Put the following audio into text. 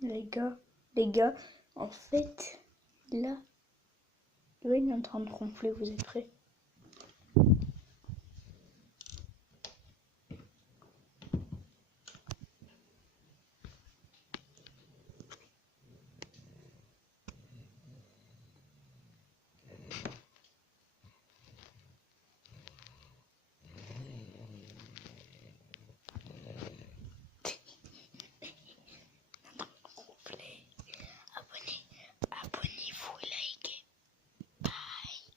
Les gars, en fait, là, il est en train de ronfler, vous êtes prêts?